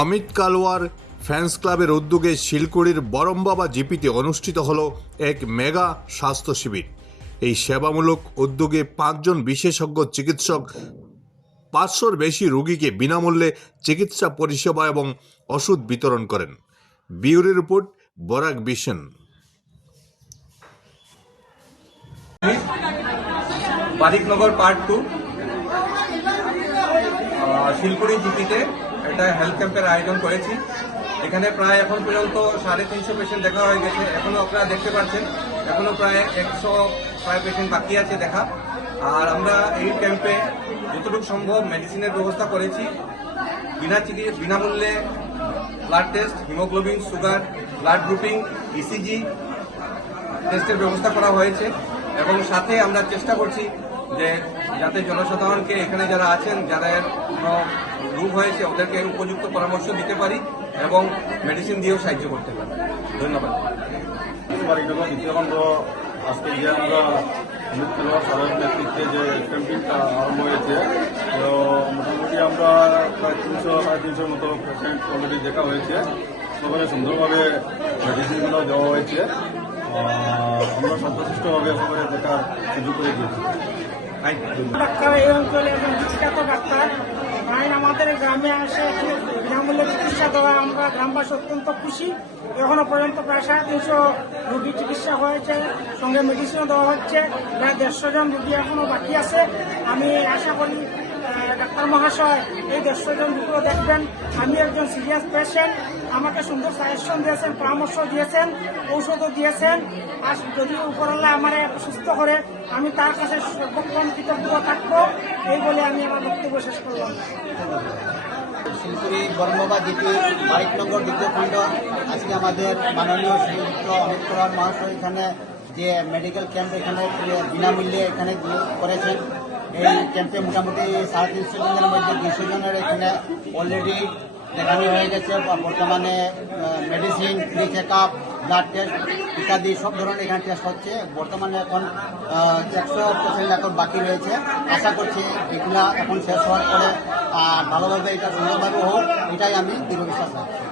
Amit কালওয়ার fans ক্লাবের উদ্যোগে শিলকুড়ির বরমবাবা জিপিতে অনুষ্ঠিত হল এক মেগা স্বাস্থ্য শিবির। এই সেবামূলক উদ্যোগে পাঁচজন বিশেষজ্ঞ চিকিৎসক, পাঁচশোর বেশি রোগীকে বিনামূল্যে চিকিৎসা পরিষেবা এবং ওষুধ বিতরণ করেন। বিউরি রিপোর্ট, বরাক বিশন বারিকনগর পার্ট টু শিলকুড়ি জিপিতে এটা হেলথ ক্যাম্পের আয়োজন করেছি। এখানে প্রায় এখন পর্যন্ত সাড়ে তিনশো পেশেন্ট দেখা হয়ে গেছে। এখনও আপনারা দেখতে পাচ্ছেন এখনও প্রায় একশো প্রায় পেশেন্ট বাকি আছে দেখা। আর আমরা এই ক্যাম্পে যতটুকু সম্ভব মেডিসিনের ব্যবস্থা করেছি। বিনা চিকিৎসা বিনামূল্যে blood test haemoglobin sugar blood grouping ECG টেস্টের ব্যবস্থা করা হয়েছে। এবং সাথে আমরা চেষ্টা করছি যে যাতে জনসাধারণকে এখানে যারা আছেন, যারা কোনো রোগ হয়েছে, ওদেরকে উপযুক্ত পরামর্শ দিতে পারি এবং মেডিসিন দিয়েও সাহায্য করতে পারি। ধন্যবাদ। আজকে যে আমরা খেলোয়াড় সাধারণ নেতৃত্বে যে ক্যাম্পেইনটা আরম্ভ হয়েছে তো মোটামুটি আমরা প্রায় তিনশো সাড়ে তিনশোর মতো পেশেন্ট অলরেডি দেখা হয়েছে। সকলে সুন্দরভাবে মেডিসিনগুলো দেওয়া হয়েছে। আমরা সন্তুষ্টভাবে সকলে দেখার সুযোগ করে দিয়েছি। ডাক্তার এই অঞ্চলে একজন বিখ্যাত ডাক্তার তাই আমাদের গ্রামে আসে বিনামূল্যে চিকিৎসা দেওয়া আমরা গ্রামবাসী অত্যন্ত খুশি এখনও পর্যন্ত প্রায় সাড়ে তিনশো রোগী চিকিৎসা হয়েছে সঙ্গে মেডিসিনও দেওয়া হচ্ছে প্রায় দেড়শো জন রুগী এখনও বাকি আছে আমি আশা করি ডাক্তার মহাশয়, এই দেড়শো জন রোগীও দেখবেন। আমি একজন সিরিয়াস পেশেন্ট আমাকে সুন্দর সাজেশন দিয়েছেন, পরামর্শ দিয়েছেন, ঔষধও দিয়েছেন। আর যদি উপরাল্লাহ আমার সুস্থ করে, আমি তার কাছে সর্বক্ষণ কৃতজ্ঞ থাকব, এই বলে আমি আমার বক্তব্য শেষ করলাম। শিলপুরি বর্মবা জিপি মানিকনগর দ্বিতীয় খণ্ড, আজকে আমাদের মাননীয় শ্রীযুক্ত অমিত কুমার মহাশয় এখানে যে মেডিকেল ক্যাম্প এখানে বিনামূল্যে এখানে করেছেন। এই ক্যাম্পে মোটামুটি সাড়ে তিনশো জনের মধ্যে দুশো জনের এখানে অলরেডি দেখানো হয়ে গেছে। বর্তমানে medicine free check up blood test ইত্যাদি সব ধরনের এখানে টেস্ট হচ্ছে। বর্তমানে এখন একশো পার্সেন্ট এখন বাকি রয়েছে। আশা করছি এগুলা এখন শেষ হওয়ার পরে আর ভালোভাবে এটা সুন্দরভাবে হোক, এটাই আমি দৃঢ় বিশ্বাস রাখছি।